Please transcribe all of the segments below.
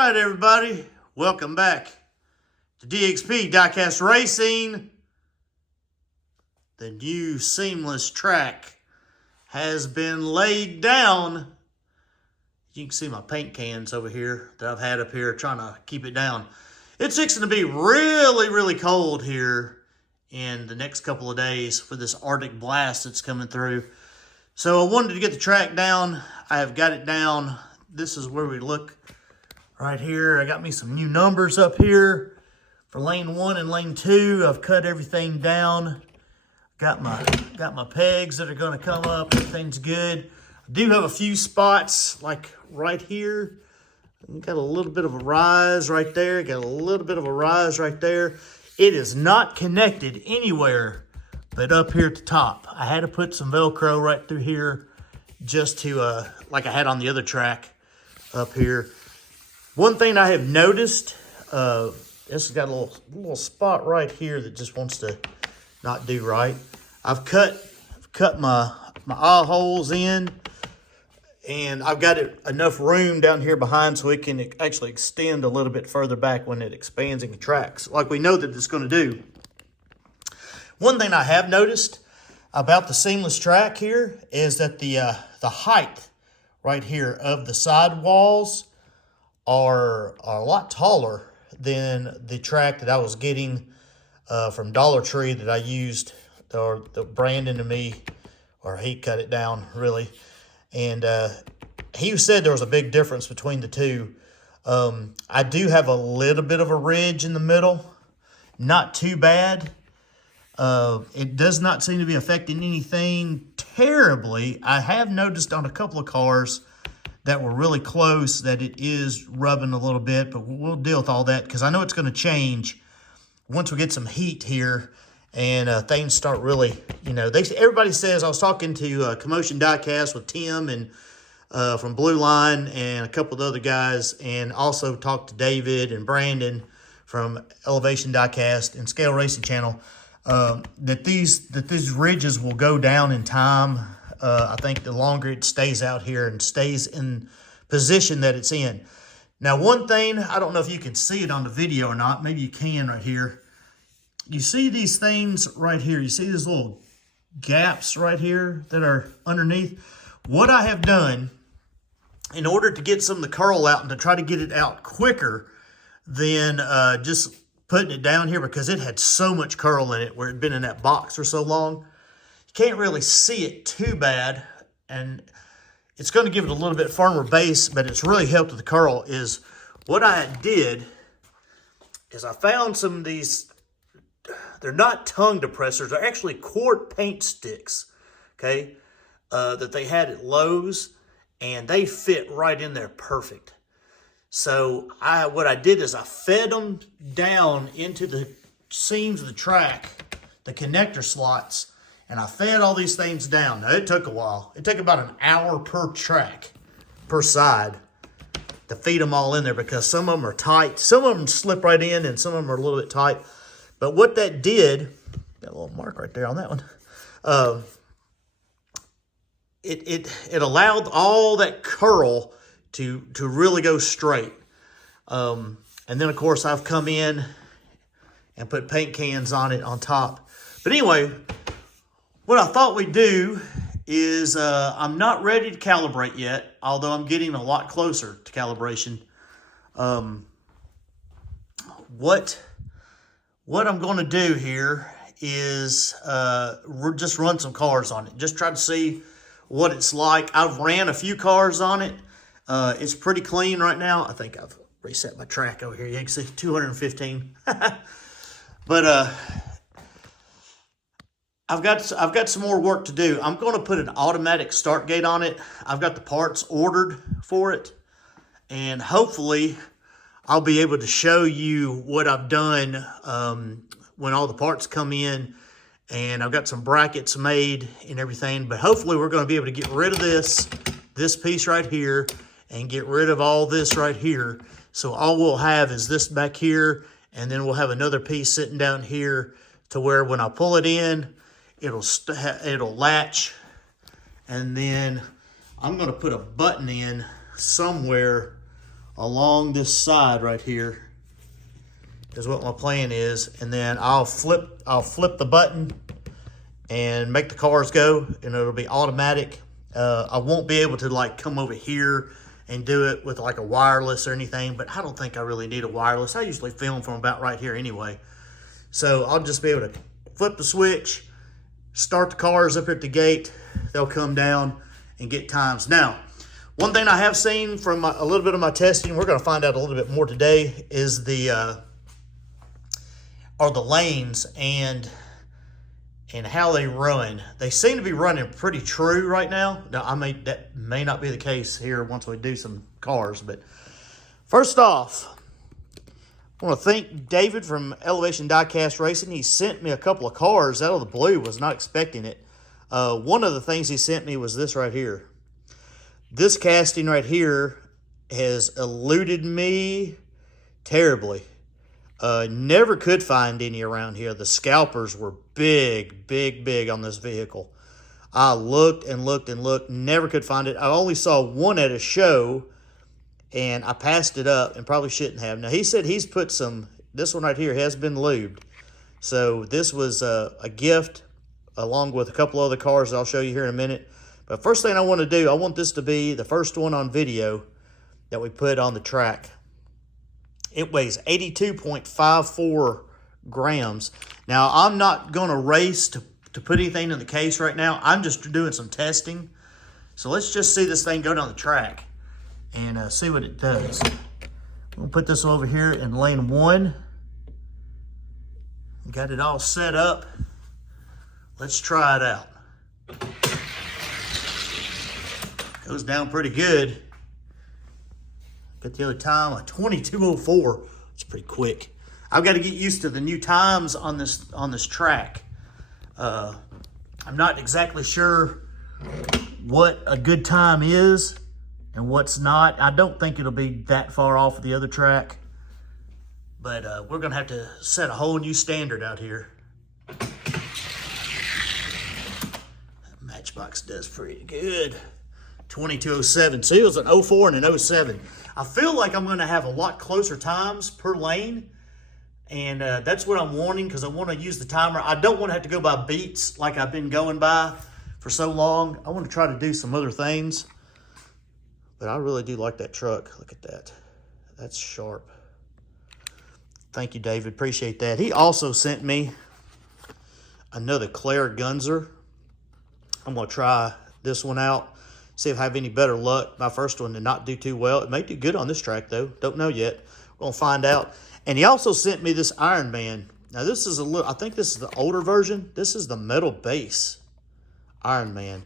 right, everybody. Welcome back to DXP Diecast Racing. The new seamless track has been laid down. You can see my paint cans over here that I've had up here trying to keep it down. It's fixing to be really cold here in the next couple of days for this Arctic blast that's coming through. So I wanted to get the track down. I have got it down. This is where we look right here. I got me some new numbers up here for lane 1 and lane 2. I've cut everything down. Got my pegs that are going to come up. Everything's good. I do have a few spots like right here. Got a little bit of a rise right there. Got a little bit of a rise right there. It is not connected anywhere but up here at the top. I had to put some Velcro right through here just to, like I had on the other track up here. One thing I have noticed, this has got a little spot right here that just wants to not do right. I've cut my eye holes in, and I've got enough room down here behind so it can actually extend a little bit further back when it expands and contracts, like we know that it's going to do. One thing I have noticed about the seamless track here is that the height right here of the side walls are a lot taller than the track that I was getting from Dollar Tree that I used, or the Brandon and me, or he cut it down really. And he said there was a big difference between the two. I do have a little bit of a ridge in the middle, not too bad. It does not seem to be affecting anything terribly. I have noticed on a couple of cars that were really close that it is rubbing a little bit, but we'll deal with all that because I know it's going to change once we get some heat here and things start really, everybody says, I was talking to Commotion Diecast with Tim and from Blue Line and a couple of other guys, and also talked to David and Brandon from Elevation Diecast and Scale Racing Channel, that these ridges will go down in time. I think the longer it stays out here and stays in position that it's in. Now, one thing, I don't know if you can see it on the video or not. Maybe you can right here. You see these things right here. You see these little gaps right here that are underneath. What I have done in order to get some of the curl out and to try to get it out quicker than just putting it down here, because it had so much curl in it where it had been in that box for so long. You can't really see it too bad, and it's going to give it a little bit firmer base, but it's really helped with the curl. Is what I did is I found some of these, they're not tongue depressors, they're actually quart paint sticks, okay, that they had at Lowe's, and they fit right in there perfect. So what I did is I fed them down into the seams of the track, the connector slots, and I fed all these things down. Now, it took a while. It took about an hour per track, per side, to feed them all in there, because some of them are tight. Some of them slip right in, and some of them are a little bit tight. But what that did, got a little mark right there on that one, it allowed all that curl to really go straight. And then, of course, I've come in and put paint cans on it on top. But anyway, what I thought we'd do is I'm not ready to calibrate yet, although I'm getting a lot closer to calibration. What I'm going to do here is just run some cars on it. Just try to see what it's like. I've ran a few cars on it. It's pretty clean right now. I think I've reset my track over here. You can see 215. But I've got some more work to do. I'm going to put an automatic start gate on it. I've got the parts ordered for it, and hopefully I'll be able to show you what I've done when all the parts come in, and I've got some brackets made and everything. But hopefully we're going to be able to get rid of this piece right here and get rid of all this right here. So all we'll have is this back here, and then we'll have another piece sitting down here to where when I pull it in, it'll latch, and then I'm going to put a button in somewhere along this side right here is what my plan is. And then I'll flip the button and make the cars go, and it'll be automatic. I won't be able to like come over here and do it with like a wireless or anything, but I don't think I really need a wireless. I usually film from about right here anyway. So I'll just be able to flip the switch, start the cars up at the gate. They'll come down and get times. Now, one thing I have seen from a little bit of my testing, we're going to find out a little bit more today, is the lanes and how they run. They seem to be running pretty true right now. Now, that may not be the case here once we do some cars, but first off, I want to thank David from Elevation Diecast Racing. He sent me a couple of cars out of the blue. Was not expecting it. One of the things he sent me was this right here. This casting right here has eluded me terribly. Never could find any around here. The scalpers were big, big, big on this vehicle. I looked and looked and looked, never could find it. I only saw one at a show, and I passed it up and probably shouldn't have. Now, he said he's put this one right here has been lubed. So this was a gift along with a couple other cars that I'll show you here in a minute. But first thing I want to do, I want this to be the first one on video that we put on the track. It weighs 82.54 grams. Now, I'm not going to race to put anything in the case right now. I'm just doing some testing. So let's just see this thing go down the track and see what it does. We'll put this over here in lane 1. Got it all set up. Let's try it out. Goes down pretty good. Got the other time, a 22:04. It's pretty quick. I've got to get used to the new times on this track. I'm not exactly sure what a good time is and what's not. I don't think it'll be that far off of the other track, but we're gonna have to set a whole new standard out here. That Matchbox does pretty good. 22:07. See, it was an 04 and an 07. I feel like I'm going to have a lot closer times per lane, and that's what I'm wanting because I want to use the timer. I don't want to have to go by beats like I've been going by for so long. I want to try to do some other things, but I really do like that truck. Look at that. That's sharp. Thank you, David. Appreciate that. He also sent me another Claire Gunzer. I'm going to try this one out. See if I have any better luck. My first one did not do too well. It may do good on this track, though. Don't know yet. We're going to find out. And he also sent me this Iron Man. Now, this is I think this is the older version. This is the metal base Iron Man.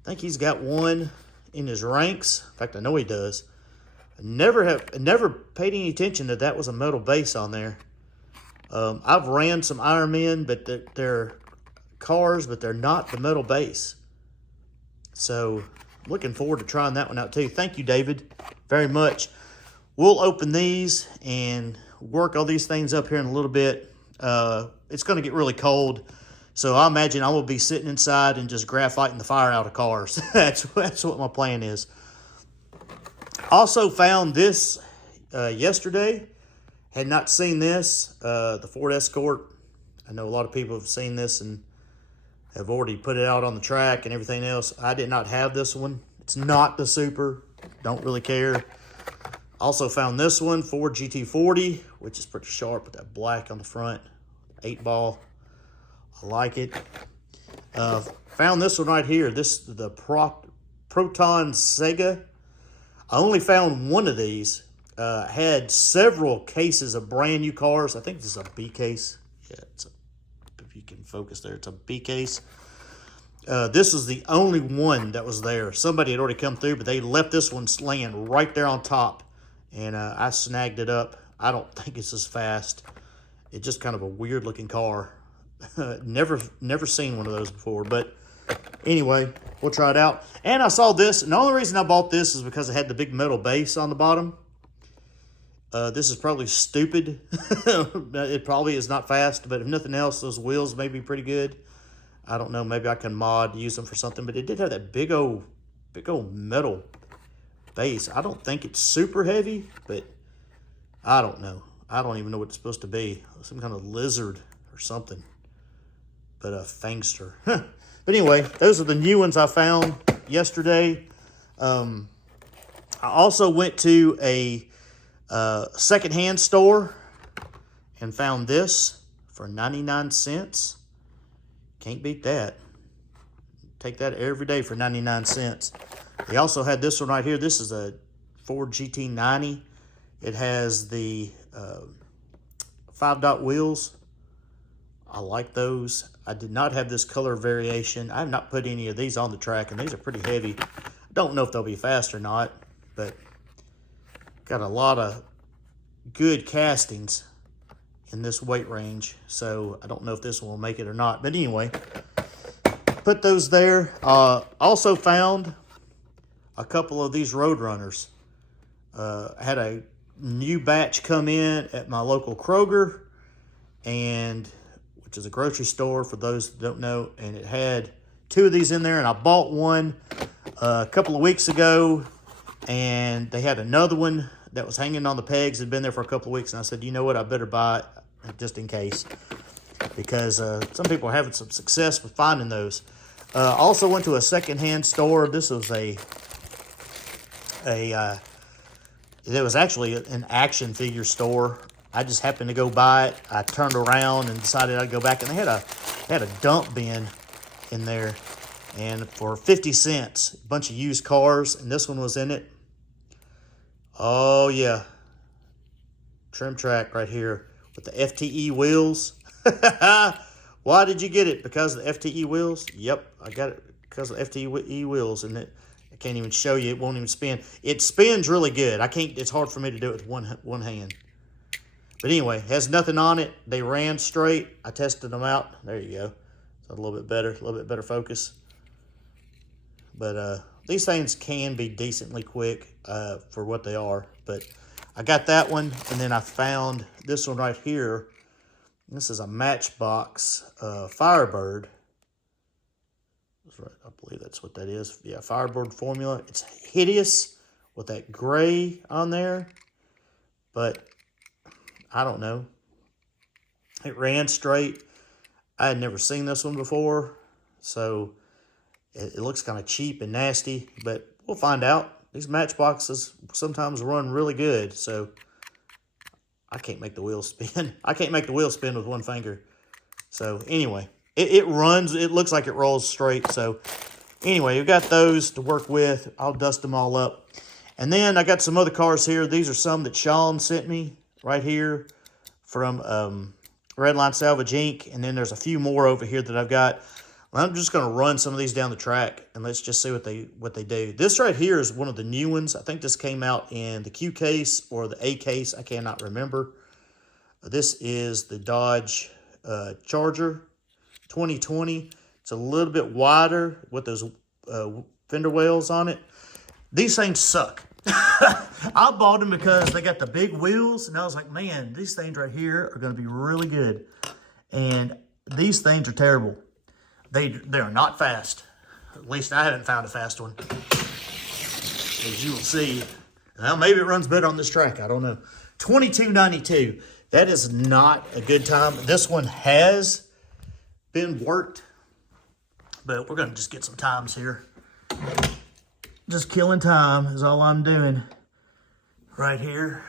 I think he's got one in his ranks. In fact, I know he does. I never paid any attention that was a metal base on there. I've ran some Iron Men, but they're cars, but they're not the metal base. So, looking forward to trying that one out too. Thank you, David, very much. We'll open these and work all these things up here in a little bit. It's going to get really cold, so I imagine I will be sitting inside and just graphiting the fire out of cars. That's what my plan is. Also found this yesterday. Had not seen this, the Ford Escort. I know a lot of people have seen this and have already put it out on the track and everything else. I did not have this one. It's not the Super. Don't really care. Also found this one, Ford GT40, which is pretty sharp with that black on the front. 8-ball. I like it. Found this one right here. This is the Proton Sega. I only found one of these. Had several cases of brand new cars. I think this is a B case. Yeah, if you can focus there, it's a B case. This is the only one that was there. Somebody had already come through, but they left this one laying right there on top, and I snagged it up. I don't think it's as fast. It's just kind of a weird looking car. Never seen one of those before, but anyway, we'll try it out. And I saw this, and the only reason I bought this is because it had the big metal base on the bottom. This is probably stupid. It probably is not fast, but if nothing else, those wheels may be pretty good. I don't know. Maybe I can use them for something. But it did have that big old metal base. I don't think it's super heavy, but I don't know. I don't even know what it's supposed to be. Some kind of lizard or something. But a Fangster. But anyway, those are the new ones I found yesterday. I also went to a secondhand store and found this for 99 cents. Can't beat that. Take that every day for 99 cents. They also had this one right here. This is a Ford GT90. It has the 5-dot wheels. I like those. I did not have this color variation. I have not put any of these on the track, and these are pretty heavy. I don't know if they'll be fast or not, but got a lot of good castings in this weight range, so I don't know if this one will make it or not. But anyway, put those there. Also found a couple of these Roadrunners. I had a new batch come in at my local Kroger, and which is a grocery store for those that don't know, and it had 2 of these in there, and I bought one a couple of weeks ago, and they had another one that was hanging on the pegs. It had been there for a couple of weeks, and I said, you know what, I better buy it just in case, because some people are having some success with finding those. Also went to a secondhand store. This was it was actually an action figure store. I just happened to go by it. I turned around and decided I'd go back, and they had a dump bin in there, and for 50 cents, a bunch of used cars, and this one was in it. Oh yeah, trim track right here with the FTE wheels. Why did you get it? Because of the FTE wheels? Yep, I got it because of the FTE wheels, and I can't even show you. It won't even spin. It spins really good. It's hard for me to do it with one hand. But anyway, has nothing on it. They ran straight. I tested them out. There you go. It's a little bit better focus. But these things can be decently quick for what they are. But I got that one, and then I found this one right here. This is a Matchbox Firebird. That's right. I believe that's what that is. Yeah, Firebird formula. It's hideous with that gray on there, but I don't know. It ran straight. I had never seen this one before, so it looks kind of cheap and nasty, but we'll find out. These Matchboxes sometimes run really good, so I can't make the wheel spin. I can't make the wheel spin with one finger. So anyway, it runs. It looks like it rolls straight. So anyway, we've got those to work with. I'll dust them all up. And then I got some other cars here. These are some that Sean sent me right here from Redline Salvage Inc. And then there's a few more over here that I've got. Well, I'm just going to run some of these down the track, and let's just see what they do. This right here is one of the new ones. I think this came out in the Q case or the A case. I cannot remember. This is the Dodge Charger 2020. It's a little bit wider with those fender wells on it. These things suck. I bought them because they got the big wheels, and I was like, man, these things right here are going to be really good. And these things are terrible. They're not fast. At least I haven't found a fast one. As you will see. Well, maybe it runs better on this track. I don't know. $22.92. That is not a good time. This one has been worked, but we're going to just get some times here. Just killing time is all I'm doing right here.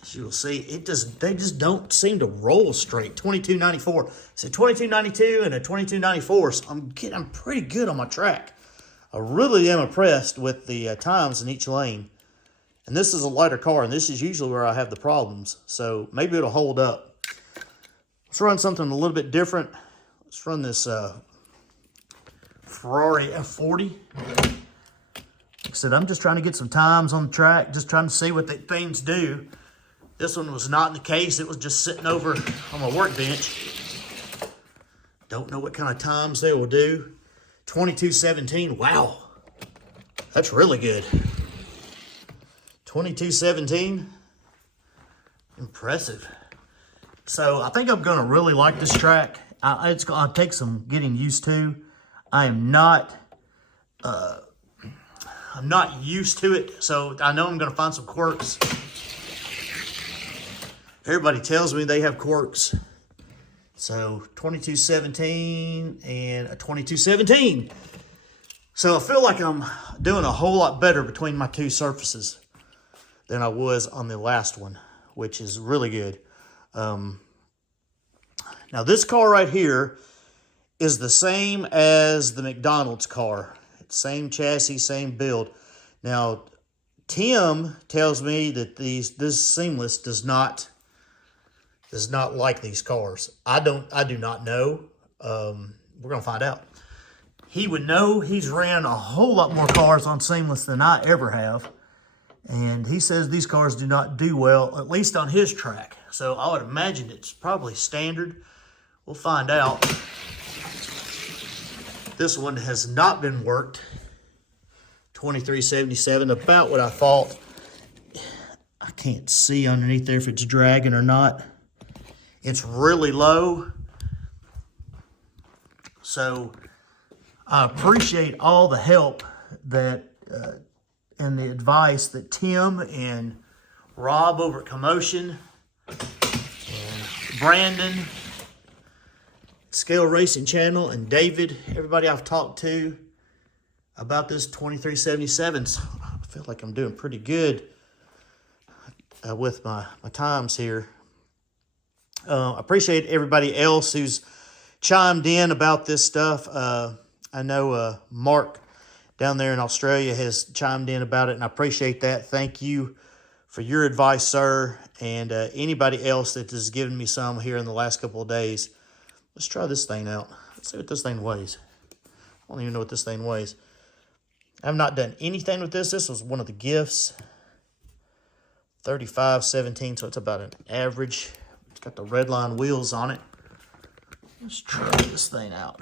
As you'll see, they just don't seem to roll straight. $22.94. So $22.92 and a $22.94. So I'm pretty good on my track. I really am impressed with the times in each lane. And this is a lighter car, and this is usually where I have the problems. So maybe it'll hold up. Let's run something a little bit different. Let's run this Ferrari F40. Like I said, I'm just trying to get some times on the track, just trying to see what the things do. This one was not in the case. It was just sitting over on my workbench. Don't know what kind of times they will do. 22:17. Wow. That's really good. 22:17. Impressive. So I think I'm going to really like this track. It's going to take some getting used to. I am not I'm not used to it, so I know I'm going to find some quirks. Everybody tells me they have quirks. So 2217 and a 2217. So I feel like I'm doing a whole lot better between my two surfaces than I was on the last one, which is really good. Now this car right here is the same as the McDonald's car. Same chassis, same build. Now, Tim tells me that this Seamless does not like these cars. I do not know. We're gonna find out. He would know. He's ran a whole lot more cars on Seamless than I ever have. And he says these cars do not do well, at least on his track. So I would imagine it's probably standard. We'll find out. This one has not been worked. 2377, about what I thought. I can't see underneath there if it's dragging or not. It's really low. So I appreciate all the help that and the advice that Tim and Rob over at Commotion and Brandon, Scale Racing Channel, and David, everybody I've talked to about this 2377. I feel like I'm doing pretty good with my times here. I appreciate everybody else who's chimed in about this stuff. I know Mark down there in Australia has chimed in about it, and I appreciate that. Thank you for your advice, sir, and anybody else that has given me some here in the last couple of days. Let's try this thing out. Let's see what this thing weighs. I don't even know what this thing weighs. I've not done anything with this. This was one of the gifts. 3517, so it's about an average. It's got the red line wheels on it. Let's try this thing out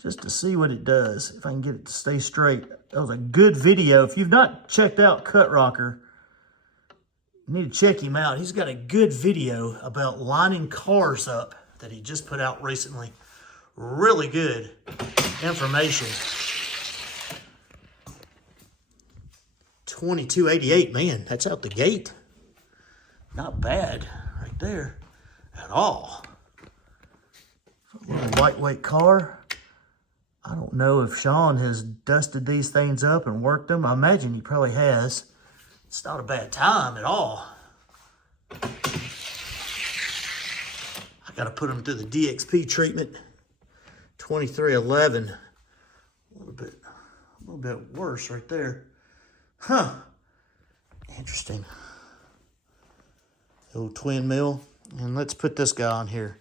just to see what it does, if I can get it to stay straight. That was a good video. If you've not checked out Cut Rocker, you need to check him out. He's got a good video about lining cars up that he just put out recently. Really good information. 2288, man, that's out the gate. Not bad right there at all. A little lightweight car. I don't know if Sean has dusted these things up and worked them. I imagine he probably has. It's not a bad time at all. I got to put them through the DXP treatment. 2311. A little bit worse right there. Huh. Interesting. The old twin mill. And let's put this guy on here.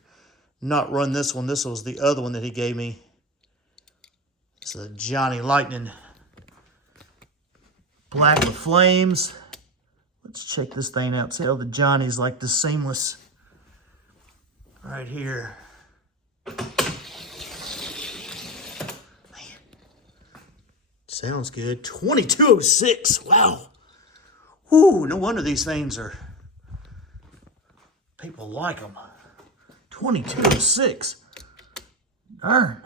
Not run this one. This was the other one that he gave me. It's a Johnny Lightning Black with Flames. Let's check this thing out. See how the Johnny's like the Seamless right here. Man. Sounds good. 2206. Wow. Whoo, no wonder these things are, people like them. 2206. Darn.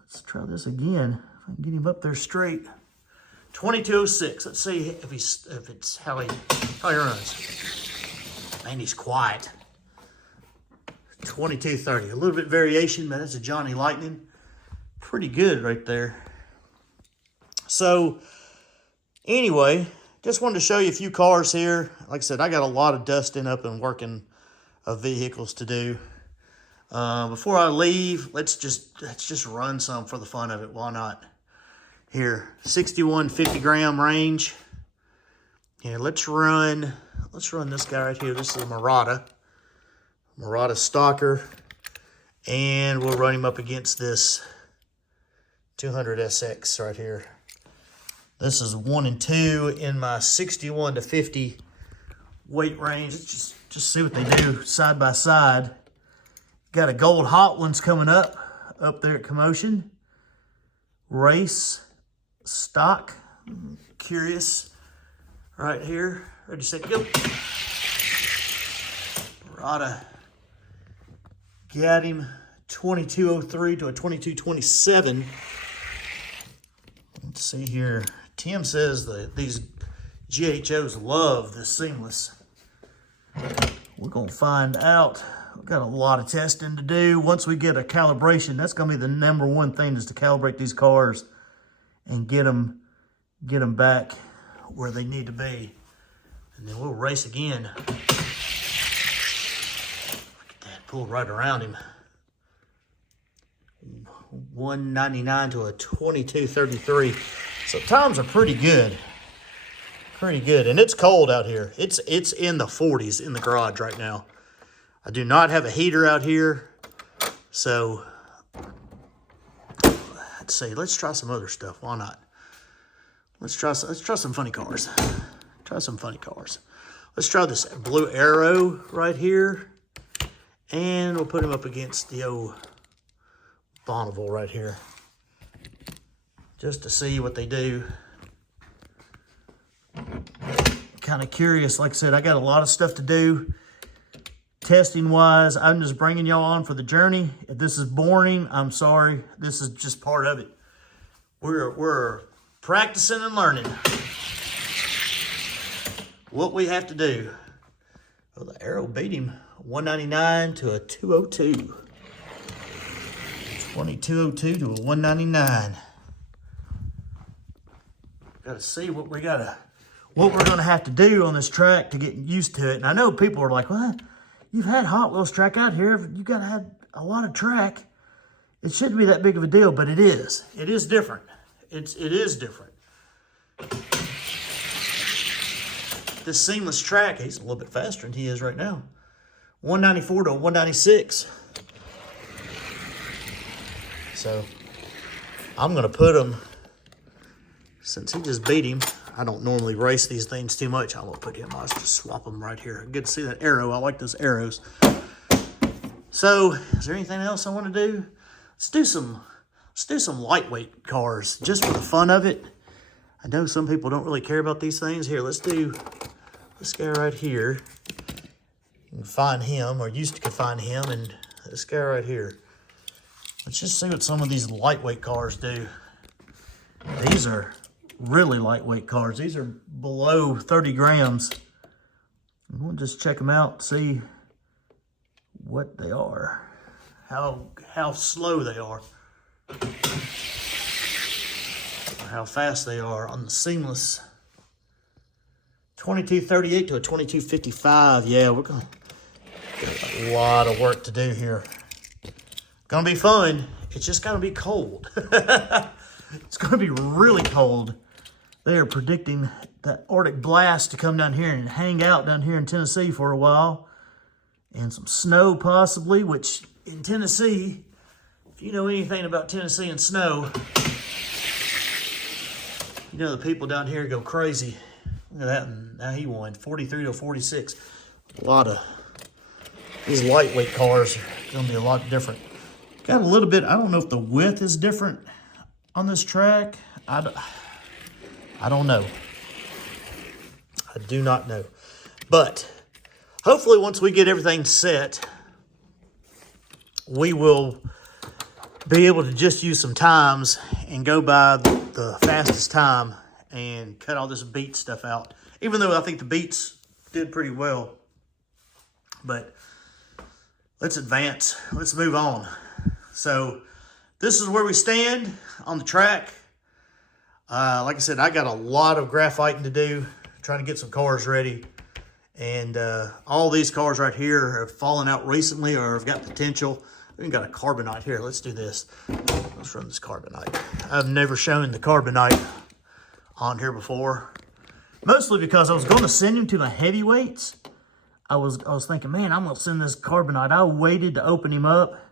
Let's try this again. If I can get him up there straight. 2206. Let's see if it's how he runs. Man, he's quiet. 2230. A little bit variation, but that's a Johnny Lightning. Pretty good right there. So, anyway, just wanted to show you a few cars here. Like I said, I got a lot of dusting up and working of vehicles to do. Before I leave, let's just run some for the fun of it. Why not? Here, 61 50-gram range. Yeah, let's run this guy right here. This is a Murata Stalker, and we'll run him up against this 200 SX right here. This is 1 and 2 in my 61 to 50 weight range. Let's just see what they do side by side. Got a gold Hot Ones coming up there at Commotion. Race stock. Curious right here. Ready, set, go. Murata. Got him 2203 to a 2227. Let's see here. Tim says that these GHOs love this seamless. We're going to find out. We've got a lot of testing to do. Once we get a calibration, that's going to be the number one thing, is to calibrate these cars and get them back where they need to be. And then we'll race again. Look at that, pull right around him. 199 to a 2233. So times are pretty good. Pretty good. And it's cold out here. It's in the 40s in the garage right now. I do not have a heater out here. So let's see. Let's try some other stuff. Why not? Let's try some funny cars. Try some funny cars. Let's try this Blue Arrow right here. And we'll put him up against the old Bonneville right here, just to see what they do. Kind of curious. Like I said, I got a lot of stuff to do testing wise. I'm just bringing y'all on for the journey. If this is boring, I'm sorry. This is just part of it. We're practicing and learning what we have to do. Oh, the Arrow beat him 199 to a 202. 2202 to a 199. Gotta see what we're gonna have to do on this track to get used to it. And I know people are like, "Well, you've had Hot Wheels track out here. You gotta have a lot of track. It shouldn't be that big of a deal," but it is. It is different. It is different. This seamless track, he's a little bit faster than he is right now. 194 to a 196. So I'm going to put him, since he just beat him, I don't normally race these things too much. I'm going to put him, I'll just swap him right here. Good to see that arrow. I like those arrows. So is there anything else I want to do? Let's do some lightweight cars just for the fun of it. I know some people don't really care about these things. Here, let's do this guy right here. You can find him, or used to could find him, and this guy right here. Let's just see what some of these lightweight cars do. These are really lightweight cars. These are below 30 grams. We'll just check them out, see what they are, how slow they are, or how fast they are on the seamless. 2238 to a 2255. Yeah, we're gonna get a lot of work to do here. Gonna be fun. It's just gonna be cold. It's gonna be really cold. They are predicting that Arctic blast to come down here and hang out down here in Tennessee for a while. And some snow possibly, which in Tennessee, if you know anything about Tennessee and snow, you know the people down here go crazy. Look at that, and now he won 43 to 46. A lot of these lightweight cars are gonna be a lot different. Got a little bit, I don't know if the width is different on this track. I don't know. I do not know. But hopefully once we get everything set, we will be able to just use some times and go by the fastest time and cut all this beat stuff out. Even though I think the beats did pretty well. But let's advance. Let's move on. So this is where we stand on the track. Like I said, I got a lot of graphiting to do, trying to get some cars ready. And all these cars right here have fallen out recently or have got potential. We even got a carbonite here. Let's do this. Let's run this carbonite. I've never shown the carbonite on here before. Mostly because I was going to send him to my heavyweights. I was thinking, man, I'm going to send this carbonite. I waited to open him up.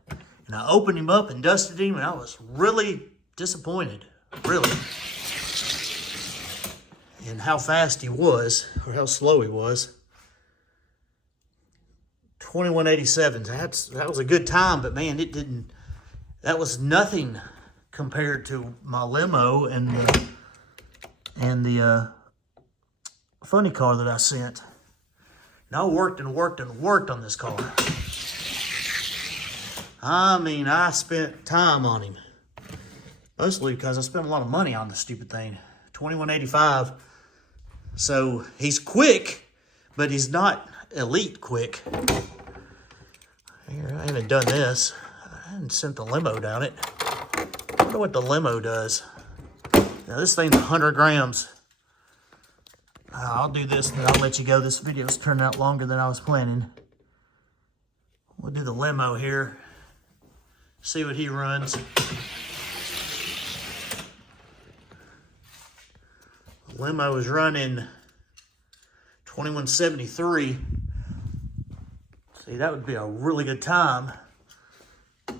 And I opened him up and dusted him, and I was really disappointed, really, in how fast he was, or how slow he was. 2187, that was a good time, but man, that was nothing compared to my limo and the funny car that I sent. And I worked and worked and worked on this car. I mean, I spent time on him. Mostly because I spent a lot of money on this stupid thing. $21.85. So he's quick, but he's not elite quick. Here, I haven't done this. I haven't sent the limo down it. I wonder what the limo does. Now this thing's 100 grams. I'll do this and then I'll let you go. This video's turned out longer than I was planning. We'll do the limo here. See what he runs. The limo is running 2173. See, that would be a really good time.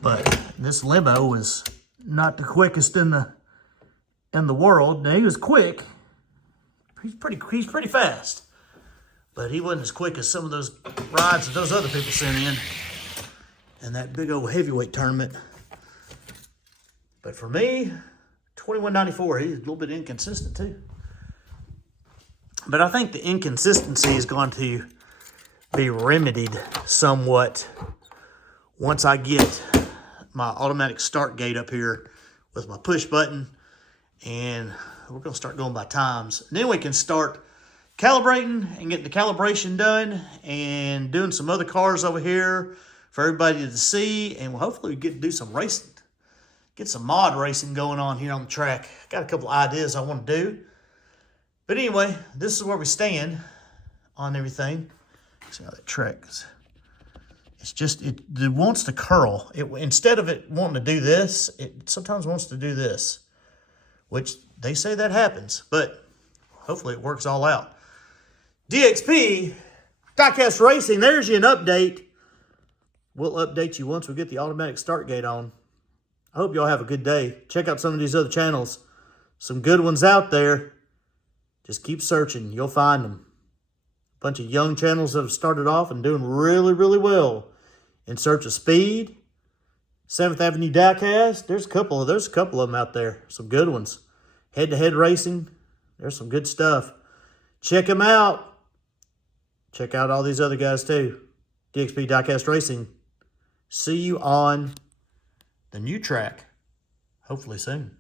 But this limo is not the quickest in the world. Now, he was quick. He's pretty fast. But he wasn't as quick as some of those rides that those other people sent in that big old heavyweight tournament. But for me, 2194, he's a little bit inconsistent too. But I think the inconsistency is going to be remedied somewhat once I get my automatic start gate up here with my push button, and we're going to start going by times. And then we can start calibrating and getting the calibration done and doing some other cars over here for everybody to see, and hopefully we get to do some racing. Get some mod racing going on here on the track. Got a couple of ideas I want to do. But anyway, this is where we stand on everything. See how that track is. It's just, it wants to curl. Instead of it wanting to do this, it sometimes wants to do this, which they say that happens, but hopefully it works all out. DXP, Diecast Racing, there's you an update. We'll update you once we get the automatic start gate on. I hope y'all have a good day. Check out some of these other channels. Some good ones out there. Just keep searching. You'll find them. A bunch of young channels that have started off and doing really, really well in search of speed. 7th Avenue Diecast. There's a couple of them out there. Some good ones. Head-to-head racing. There's some good stuff. Check them out. Check out all these other guys too. DXP Diecast Racing. See you on the new track, hopefully soon.